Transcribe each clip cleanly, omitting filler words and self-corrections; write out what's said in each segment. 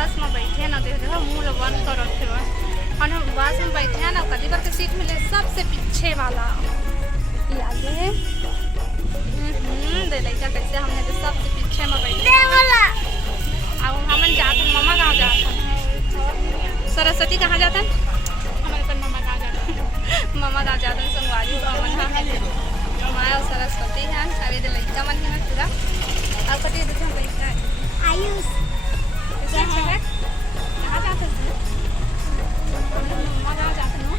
बस में बैठे ना देखो मुँह बंद कर रखे हो और हम बस में बैठे हैं ना कभी बार सीट मिले सबसे पीछे वाला आगे दे लड़का कैसे हमने तो सबसे पीछे में बैठे अब हमन जाते मामा कहाँ जाते सरस्वती कहाँ जाते हैं हमारे पर मामा कहाँ जाते मामा कहाँ जाते हैं संगवारी हमन माया और सरस्वती हैं अभी तो लड़का मन है पूरा अब कभी देखो लड़का आयुष कहाँ जाते हैं मामा कहाँ जाते हैं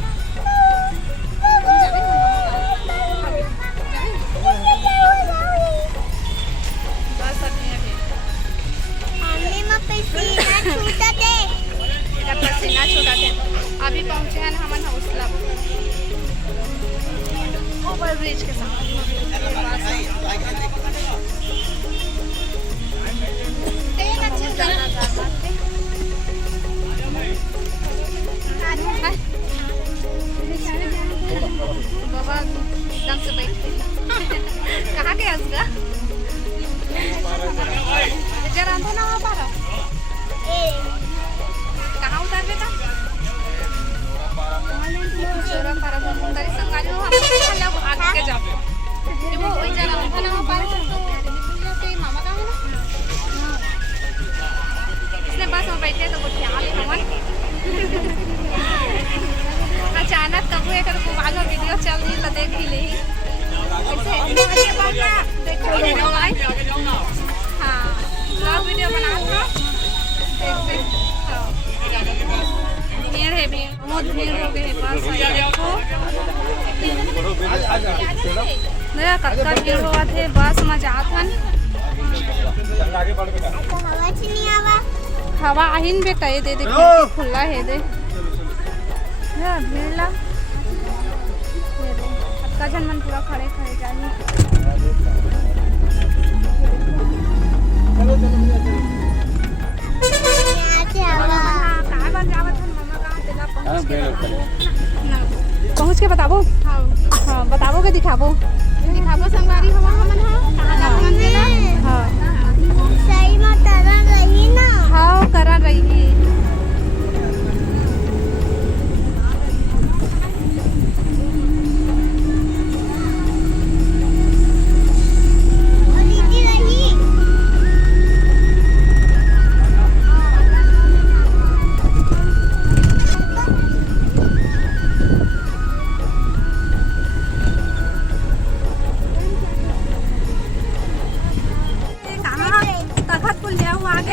पसीना छूटा थे अभी पहुँचे हैं हम हौसला ओवर ब्रिज के साथ बाबा एकदम से बैठे कहाँ गया उसका जरा अंदर ना पा रहा कहाँ उतर बेटा जोरा पारा तरी संगाली हो हम लोग आगे जाओ वो वही जरा अंदर ना पारा तो मामा का है ना इसने बस में बैठे तो वो ख्याल है हमन अचानक कब एक मोबाइल में वीडियो चल रही तो देख ही ले ऐसे देखो हाँ ब्लॉग वीडियो बना लो देख भीड़ है भीड़ बहुत भीड़ हो गई है बस नया कत्ता भीड़ हुआ थे बस में जात हन हवा आहिन बेटा ये दे खुला है दे भीड़ ला कत्ता जन मन पूरा खड़े खड़े जाए पहुँच के बताबो हाँ बताबो के दिखाबो संगवारी हम हाँ सही में करा रही ना हाँ करा रही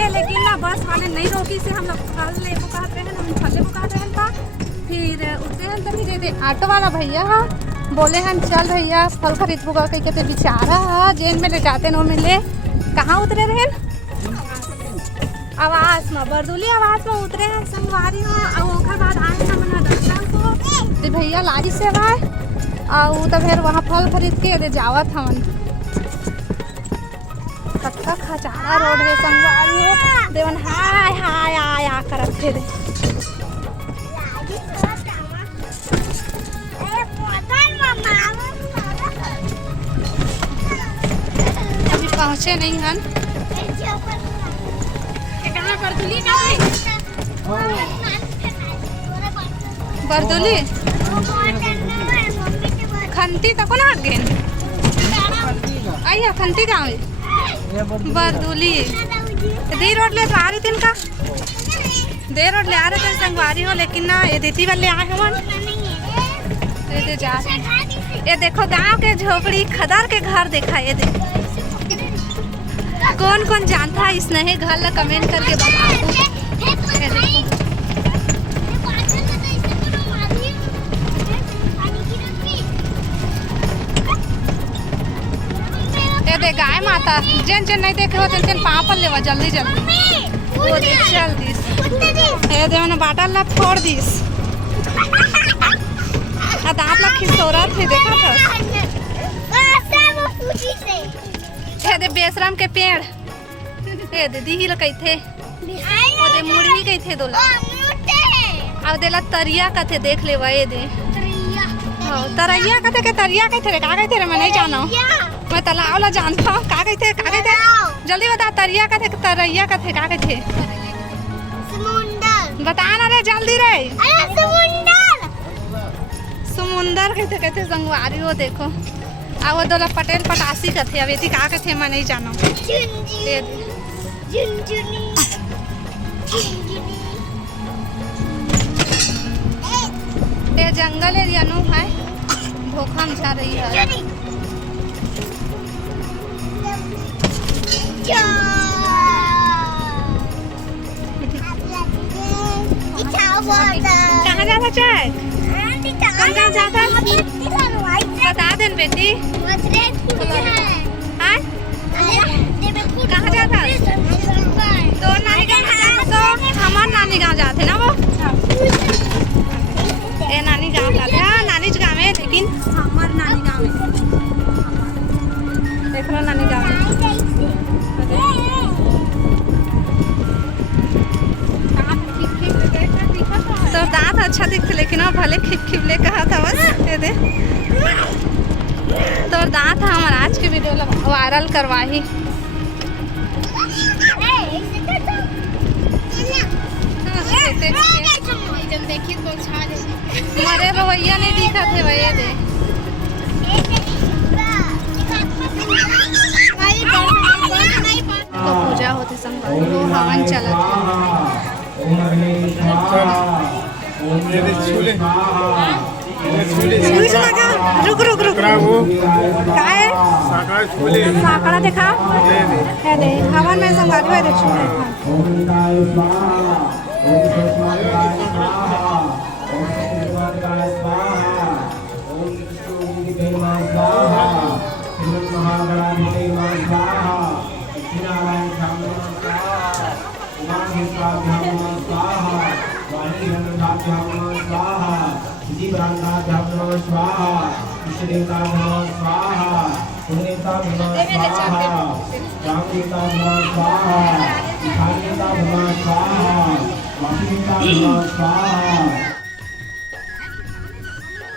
लेकिन ना बस वाले नहीं रोकी से हम लोग फले को कहते हैं हम फले को कहते हैं था फिर उतरे हैं तभी दे ऑटो वाला भैया बोले हैं चल भैया फल खरीद होगा कहीं कहते बेचारा जेन में ले जाते नो मिले कहाँ उतरे रहे आवास में बरदुली आवास में उतरे हैं संगवारी हो और बाद आए हम दर्शन को भैया लारी से आए और तो फिर वहाँ फल खरीद के दे जावत हमन कत्ता खचारा रोड है संगवारी हो देवन हाय हाय आया करत थे दे अभी पहुँचे नहीं हन बरदुली बरदुली खंती तक ना आगे आइया खंती गाँव बरदुली दे रोड ले आ रही थी इनका दे रोड ले आ रहे थे संगवारी हो लेकिन ना ये देती वाले आए हम ये जा ये देखो गांव के झोपड़ी खदार के घर देखा ये देखो कौन कौन जानता है इस नए घर ला कमेंट करके बताओ दे गाय माता जेन जेन नहीं देखे हो तेन पाँव पर लेवा जल्दी जल्दी वो देख चल दिस ये दे मैंने बाटल ला फोड़ दिस दांत ला खिसोरा थे देखा था ये दे बेसराम के पेड़ ये दे दी ला कही थे और दे मुड़ी कही थे दोला अब देला तरिया का थे देख ले ये दे तरैया का थे के तरिया कही थे का कही थे मैं नहीं जाना मैं तालाब ला जानता हूँ का कहते जल्दी बता तरिया का थे तरैया का थे का कहते बता ना रे जल्दी रे। अरे समुंदर समुंदर कहते संगवारी हो देखो। आ वो दोला पटेल पटासी का थे अब ये का थे मैं नहीं जानो। झुनझुनी ये जंगल एरिया नो है धोखा में जा रही है। कहाँ जाता चाय कहाँ जाता बता देन बेटी कहाँ जाता तो नानी गाँव जाता तो हमारे नानी गाँव जाते ना वो ये नानी गाँव जाते हैं नानी गाँव में लेकिन हमारे नानी गाँव में देख लो नानी गाँव में तो दांत अच्छा दिखते लेकिन अब भले खिपखिपले कहा था बस दे दे तो दांत हमारा आज के वीडियो वायरल करवा ही हमारे रवैया नहीं दिखा थे भैया दे तो पूजा होती संगवारी वो हवन चला रुक रुक रुक काय साकड़ा देखा है दे हवन में संगवारी है दे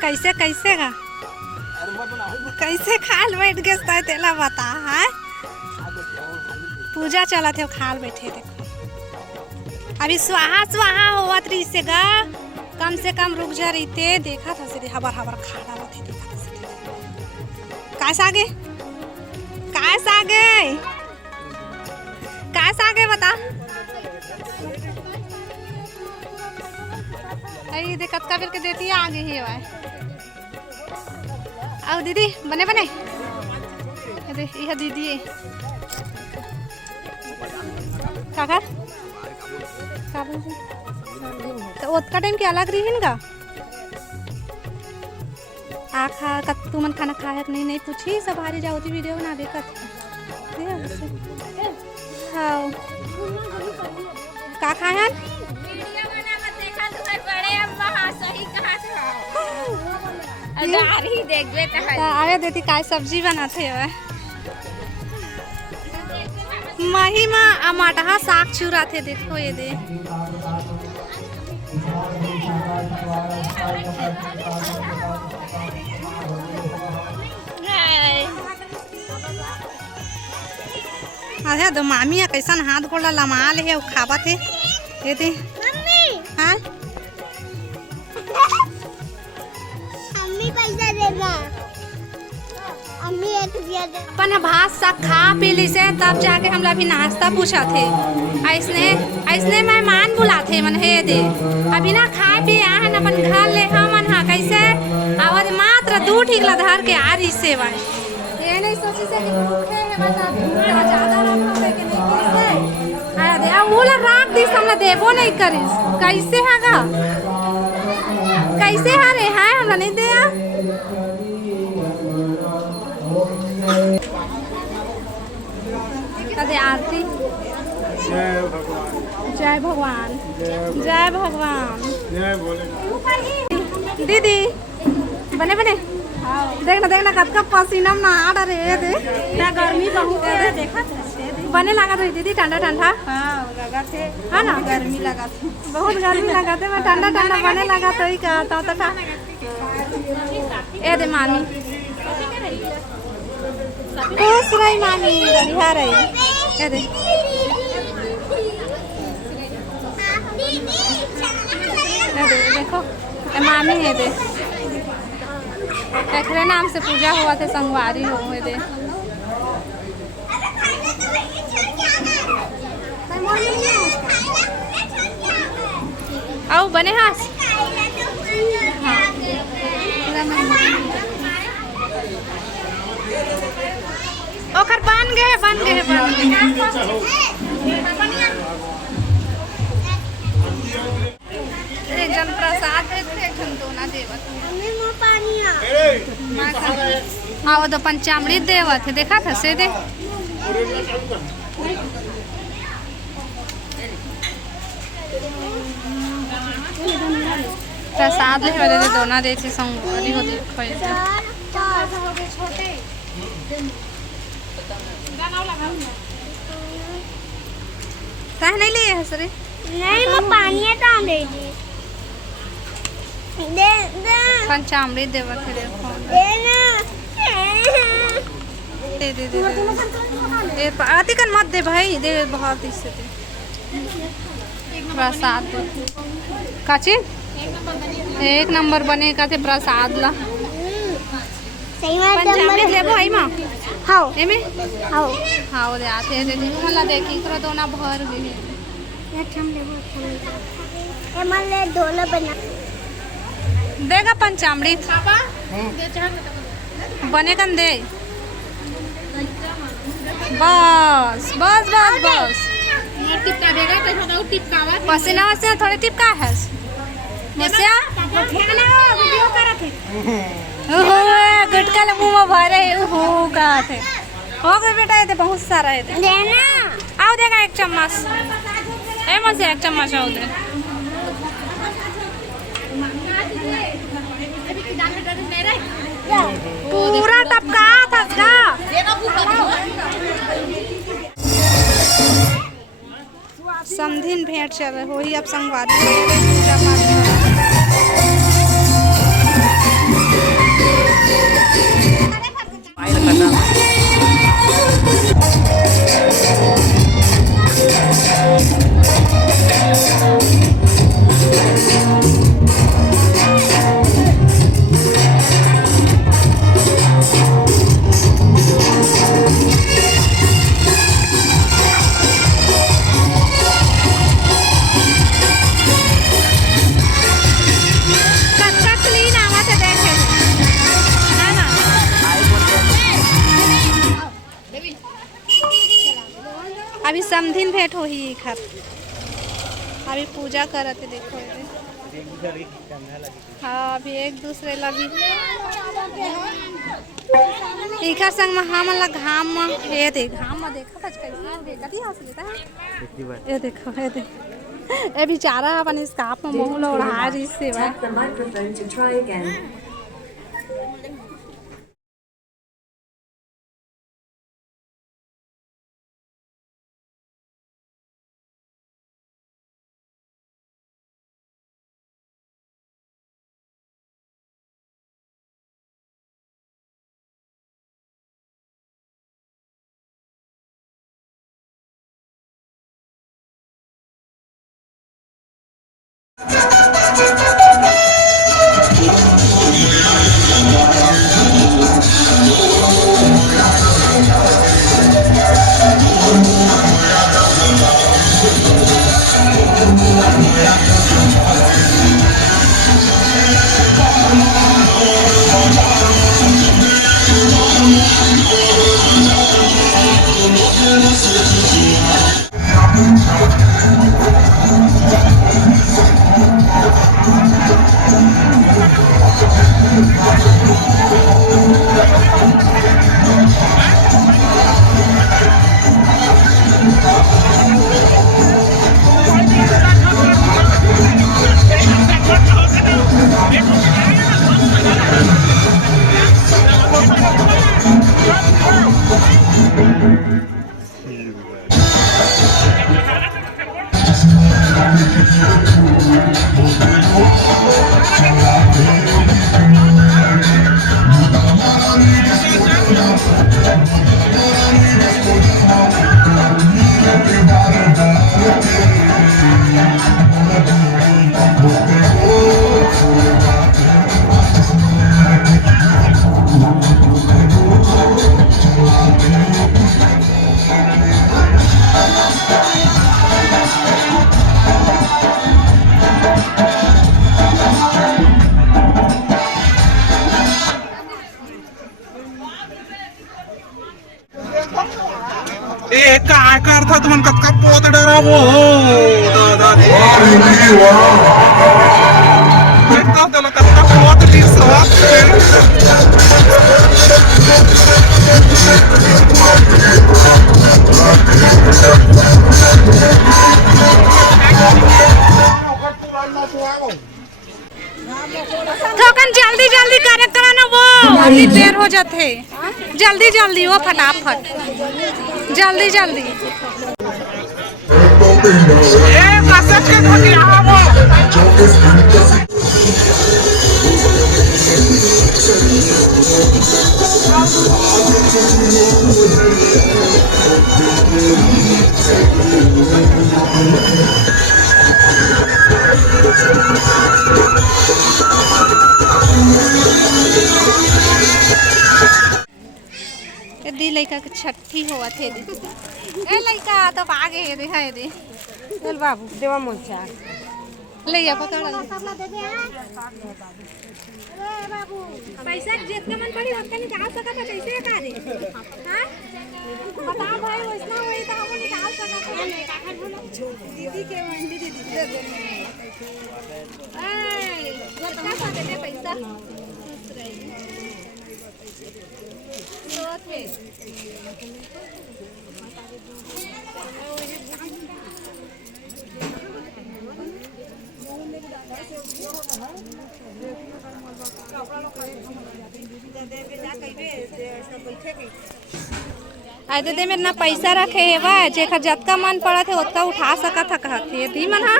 कैसे कैसे का कैसे खाल बैठ गए तेला बता है पूजा चला थे खाल बैठे देखो अभी स्वाहा स्वाहा हुआ त्री से गा कम से कम रुक जा रही थे देखा था सीधे हबर हबर खाड़ा हुआ थे देखा था सीधे कैसा आगे कैसा आगे कैसा आगे बता अरे देख कतका बिल के देती है आगे ही है आओ दीदी बने बने यह दीदी है काका तो ओतका टाइम के अलग रही का आखा कत तू मन खाना खाया नहीं नहीं पूछी सब हारी जाओती वीडियो बनावे कत हाँ का खाया वीडियो बना मत देखा तुम्हारे बड़े अम्मा सही कहा था अदार ही देखबे त आवे देती काय सब्जी बनाते है महिमा अमाटहा साग चूरा थे देखो ये दे अरे दो मामी है कैसन हाथ गोला लमा ले है खावा थे ये दे मम्मी हाँ मम्मी पैसा देना मम्मी एक दिया दे अपन भात साग खा पी ली से तब जाके हम लोग भी नाश्ता पूछा थे ऐसने ऐसने मेहमान बुलाते मन है दे अभी ना खा पी आए अपन घर ले हमन हा कैसे आवाज मात्र दू ठीक धर के आ रही सेवा ये नहीं सोची से कि भूखे है बता भूखा ज्यादा रखा है कि नहीं कैसे आया दे अब वो लोग राख दी हमला देबो नहीं करिस कैसे हागा कैसे हारे हैं हमला नहीं दिया अरे आरती जय भगवान जय भगवान जय भोले दीदी बने बने देखना कब कब पसीना में आ रहे थे क्या गर्मी बहुत है देखा बने लगा रही दीदी ठंडा ठंडा लगा थे है ना गर्मी लगा थे बहुत गर्मी लगा थे मैं ठंडा ठंडा बने लगा तो ही कहा था ए दे मामी खुश रही मामी बढ़िया रही ए दे दे देखो ए मामी है दे एकरे नाम से पूजा हुआ थे संगवारी हो दे आओ बने हाथ हाँ ओकर बन गए जन प्रसाद दोना देवत आओ तो पंचामृत देवत है देखा था से दे प्रसाद ले वाले दोना दे थी संगवारी हो देखो सह नहीं लिए है सरे नहीं मैं पानी डाल दे दे पंचामृत देवत है देखो दे ना दे आती कन मत दे भाई दे बहुत इससे दे प्रसाद दे काची एक नंबर बने का थे प्रसाद ला सही में पंचामृत ले भाई मां हां एमे हां हां दे आते दे मला देखी करो दोना भर गई ये हम ले ए मन ले ढोला बना देगा पंचामृत पापा बने कन दे बस बस बस बस टिपका देगा तो थोड़ा टिपकावा पसीना वसीना थोड़े टिपका है मसिया फेंकना वीडियो करत है ओहो गुटका ले मुंह में भरे ओहो का थे हो गए बेटा ये बहुत सारा है देना आओ देगा एक चम्मच ए मसिया एक चम्मच आओ दे पूरा टपका था का समधिन भेंट चल हो ही अब संगवारी पूजा पाठ अभी समधिन भेंट हो ही घर अभी पूजा करते देखो हाँ अभी एक दूसरे लगी इका संग में हम ला घाम में ये दे घाम में देखा था कैसे देखा थी हंस लेता है ये देखो ये देख ये बेचारा अपन स्कार्फ में मुंह लोड़ा रही से काय करतात मन कतका पोत डरावो दादा रे देखता त्याला कतका पोत दिसत थोकन जल्दी जल्दी करे कराना वो अभी देर हो जाते जल्दी जल्दी वो फटाफट जल्दी जल्दी ए कसक के धोती आवो दी लड़का के छठी हुआ थे दी ए लड़का तो आगे है देखा है दी चल बाबू देवा मोचा ले या पकड़ पैसा जितना मन पड़ी उतना निकाल सकत है कैसे का रे हां बता भाई वैसा वही तो हम निकाल सकत है दीदी के मंडी दीदी दे दे ए कितना का दे पैसा तो थे आए दे में ना पैसा रखे है वा जेखर जतका मन पड़त है उतना उठा सकत है कहते दी मन हा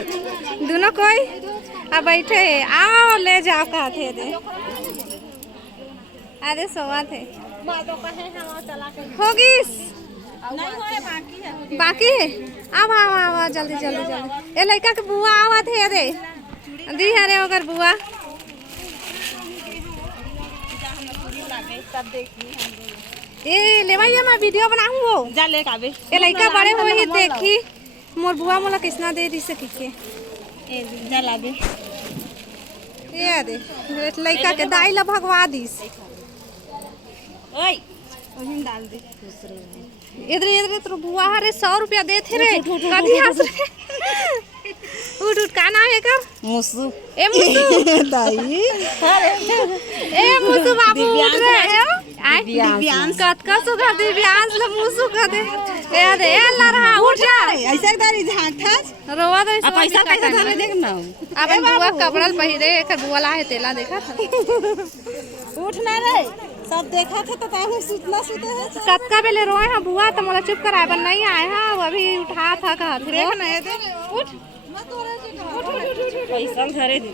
दोनों कोई आ बैठे आओ ले जाओ कहते दे अरे सोवा थे होगिस नहीं होए बाकी है अब आवा जल्दी जल्दी जल्दी ए लड़का के बुआ आवत है रे दी हरे ओकर बुआ ए लेवाई मैं वीडियो बनाऊं वो जा ले काबे ए लड़का बड़े हो ही देखी मोर बुआ मोला किसना दे दी से के ए जा लागे ये दे लड़का के दाई ला भगवा दीस ओए ओहिन डाल दे इधर इधर तो बुआ हरे 100 रुपया दे थे रे कदी हंस रे उठ उठ का नाम है कर मुसु ए मुसु दाई ए मुसु बाबू उठ रे आई दिव्यांश कतका सुगा दिव्यांश ल मुसु का दे ए दे अल्लाह रहा उठ जा ऐसे दारी झांक थास रोवा दे पैसा कैसे धरे देख ना अबे बुआ कपड़ल पहिरे एकर बुआ ला है तेला देखा था उठ ना रे सब देखा था तो ताहू सुतला सुते है कतका बेले रोए हां बुआ तो मोला चुप कराए बन नहीं आए हां अभी उठा था कहा देख ना दे उठ पैसा धरे दे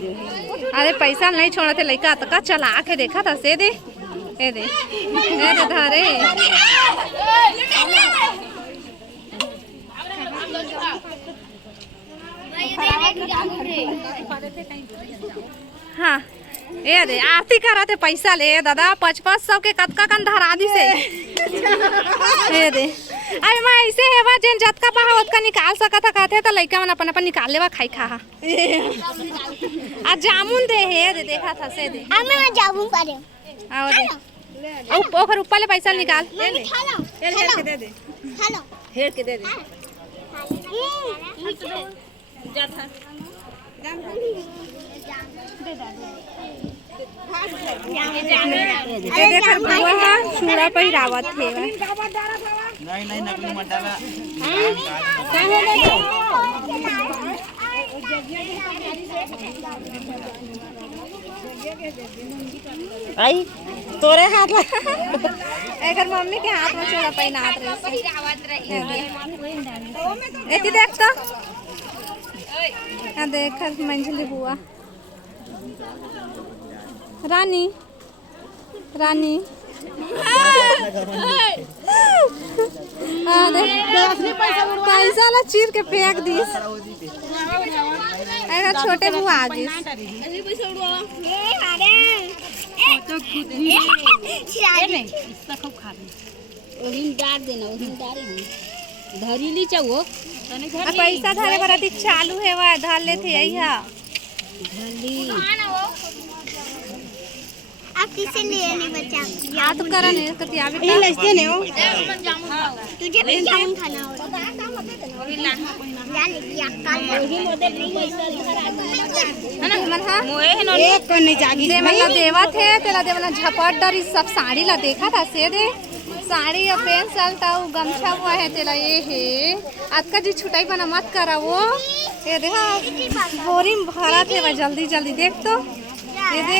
अरे पैसा नहीं छोड़ा थे लड़का तक चला के देखा था से दे ए दे धारे हाँ ए दे आरती करा थे पैसा ले दादा 500 के कतका कन धरा दी से ए दे अरे मैं ऐसे है वा जेन जतका पाहा उतका निकाल सकत था कहते तो लइका मन अपन अपन निकाल लेवा खाई खा आ जामुन दे है दे देखा था से दे हमें मैं जामुन पाले आओ दे औ ओकर ऊपर ले पैसा निकाल ले ले हेर के दे दे हेलो हेर के दे दे जा था ये देखर बुआ हा चूड़ा पहिरावत थे नहीं नहीं नकली मत डाला आई तोरे हाथ में एकर मम्मी के हाथ में चूड़ा पहिनात रही एती देख तो आ देखर मंझली बुआ रानी रानी पैसा ला चीर के फेंक दीस अगर छोटे बुआ आ जिस धरीली चाहो पैसा धरे बराती चालू है वह धर लेते यही है आप किसे ले नहीं बच्चा याद करने कतिया भी लेते ने हो तुझे भी जामुन खाना होगा पहिला जान लिया कल वही मॉडल नहीं है है ना मन हां मोए है एक कने जागी दे मला देवा थे तेला देवना झपट डरी सब साड़ी ला देखा था से दे साड़ी और पेन चलता वो गमछा हुआ है तेला ये है आज का जी छुटाई बना मत करा वो ये देखा बोरी में भरा थे भाई जल्दी जल्दी देख तो ये दे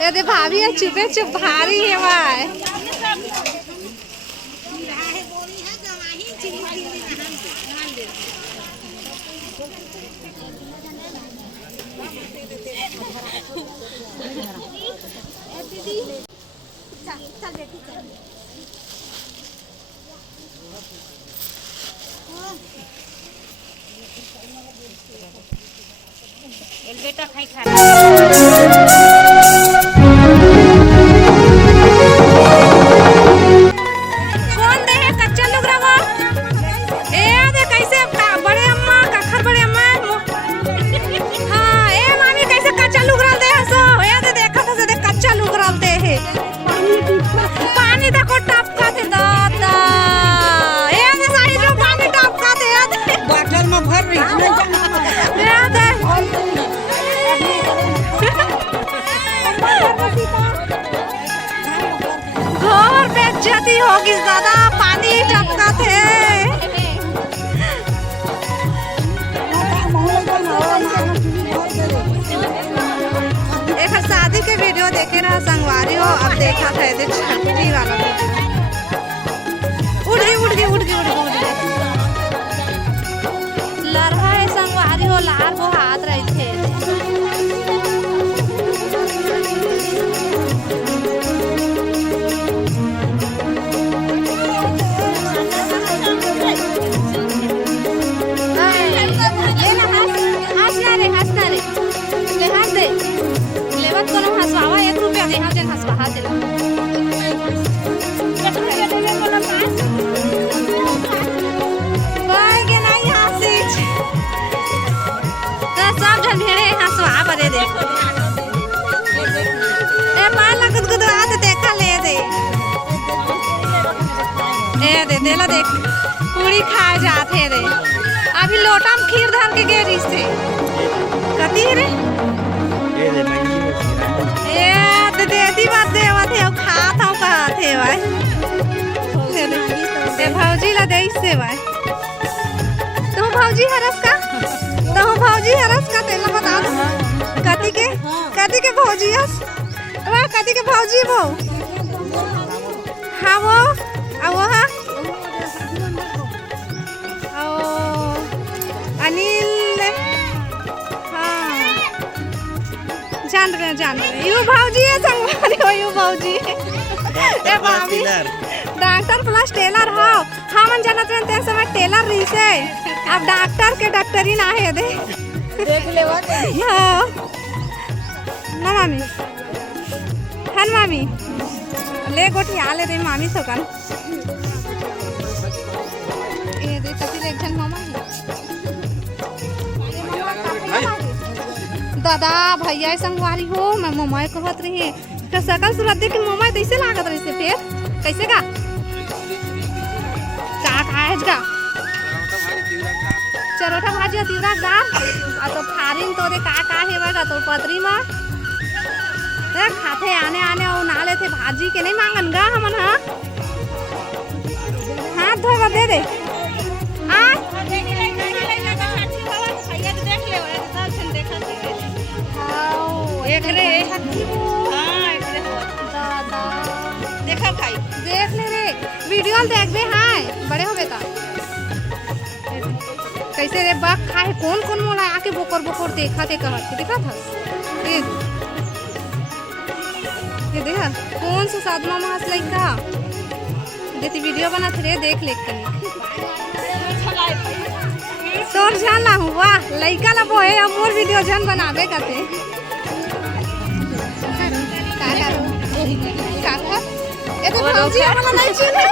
ये दे भाभी है चुपे चुप भारी है भाई बेटा खाई खा कौन दे है कच्चा लुगरावा ए दे कैसे बड़े अम्मा कखर बड़े अम्मा हां ए मामी कैसे कच्चा लुगरा दे हसो ए दे देखा था दे कच्चा लुगरा दे है पानी देखो टपका थे दादा ए दे सारी जो पानी टपका थे बोतल में भर रही नहीं दे घर बेइज्जती होगी ज्यादा पानी टपका थे एक शादी के वीडियो देखे रहा संगवारी हो अब देखा था ये छठी वाला उड़ गई लड़का है संगवारी हो लार को हाथ रही थे देला देख पूरी खा जाते रे अभी लोटा में खीर धाम के गे रिश्ते कती रे ए देती बात देवा थे खा था कहा थे भाई ते भौजी ला दे से भाई तो भौजी हरस का तेला बता दो कती के भौजी हस वाह कती के भौजी वो हां वो हाँ अनिल हाँ जान रहे यू भाजी है संगवारी हो यू भाजी ए भाभी डॉक्टर प्लस टेलर हो हमन जानत रहते हैं समय टेलर रही से अब डॉक्टर के डॉक्टरी ना है दे देख लेवा हां ना मामी हन मामी ले गोटी आले दे मामी सोकन ए दे तभी एक जन मामा दादा भैया संगवारी हो मैं मम्मा कहत रही तो सकल सूरत देख के मम्मा कैसे लागत रही से फिर कैसे का है का चरोटा भाजी तीवरा दाल आ तो फारिन तो दे का है बगा तो पतरी में खाते आने और नाले थे भाजी के नहीं मांगन गा हमन हाथ धोगा दे दे आ देखा भाई देख ले रे वीडियो देख बे हाय बड़े हो बेटा कैसे रे बाप खाए कौन मोला आके बोकर देखा थे कहत देखा था ये देखा कौन सा साधना मास लइका देती वीडियो बना थे देख ले के तोर जान ना हुआ लइका ला बोए अब मोर वीडियो जान बनाबे कते का ये तो भौजी वाला नहीं चीने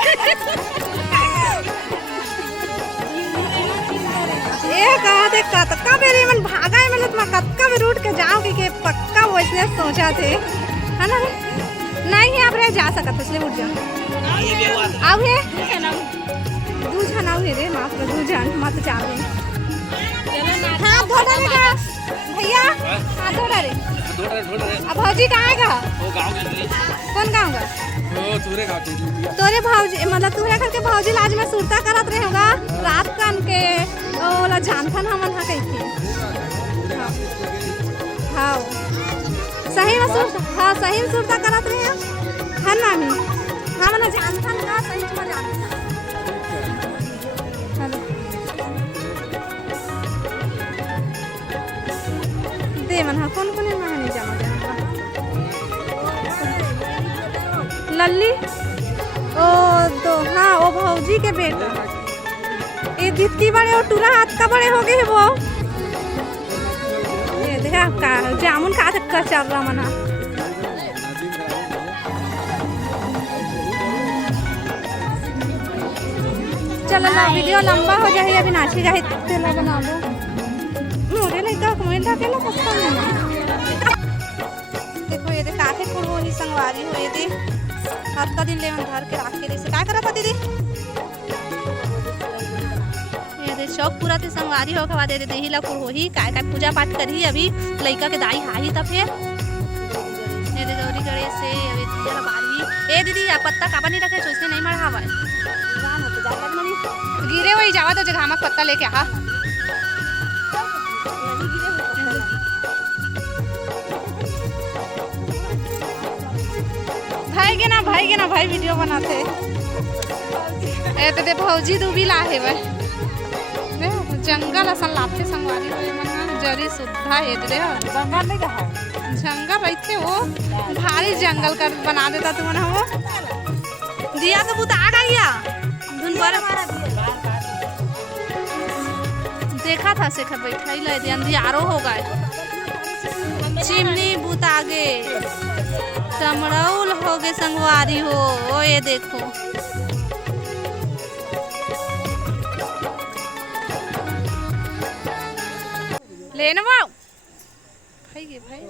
ये कहा थे कतका बेरी मन भागा है मतलब मैं कतका भी रूट के जाऊं कि पक्का वो इसने सोचा थे है ना नहीं आप रे जा सकत इसलिए उठ जा आउ हे दू जन आउ हे रे मात्र दू जन मत चाहे हां धोड़ा रे का भैया हां धोड़ा रे अब भौजी कहाँ है वो गांव के कौन गाँव का वो तोरे गांव के तोरे भौजी मतलब तोरे घर के भौजी लाज में सुरता करत रहे होगा रात कन के ओला जानथन हमन हा कइके हाँ सही में सुर हाँ सही में सुरता करत रहे है ना हमन जानथन ना सही में जानथन दे मन हा कौन कौन ना नहीं जामा लल्ली ओ तो हाँ वो भौजी के बेटा ये दित्ती बड़े और टूरा हाथ का बड़े हो गए वो ये देखा का जामुन खा सकता चल रहा मना चलो ना वीडियो लंबा हो जाए अभी नाची जाए तेला बना दो मोरे लइका कमेंट के लो पक्का नहीं देखो ये देख काके कुल वही संगवारी हो ये दे हाथ का दिन लेवन धर के रख के जैसे क्या करा था दीदी ये दे शौक पूरा ते संगवारी हो के बाद दे देही ला कुल होही काय काय पूजा पाठ करी अभी लइका के दाई हाही त फिर ये दे गौरी गणेश से अभी दिया बारी ए दीदी आप पत्ता काबा नहीं रखे सोचते नहीं मढ़ावा जान हो तो जा लग मनी गिरे वही जावा तो जगह में पत्ता लेके आ भाई के ना भाई वीडियो बनाते ए ते भौजी दू भी लाहे भाई दे जंगल असन लाते संगवारी होए मन जरी सुद्धा हे दे जंगल नहीं कहा जंगल रहते वो भारी जंगल कर बना देता तू मन हो दिया तो बुता आ गया धुन पर देखा था से खबर बैठाई ले दे अंधियारो हो गए चिमनी बुता गे चमड़ौल हो गए संगवारी हो ओ ये देखो लेना बाऊ भाई ये भाई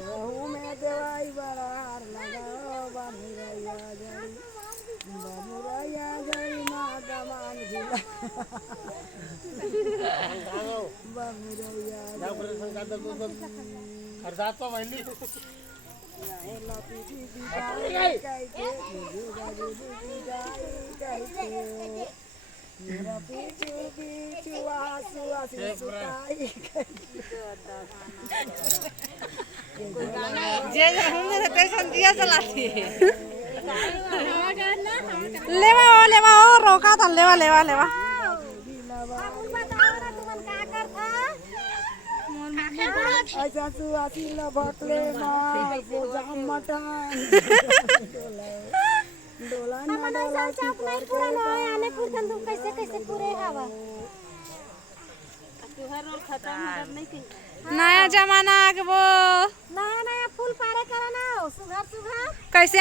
लेवा रोका था लेवा ऐसा सुआसी लबटले मार पूजा मटन डोला ना डोला चाप नहीं पूरा ना आने पूरन तुम कैसे पूरे हवा नया जमाना के वो नया फूल पारे करना सुघर कैसे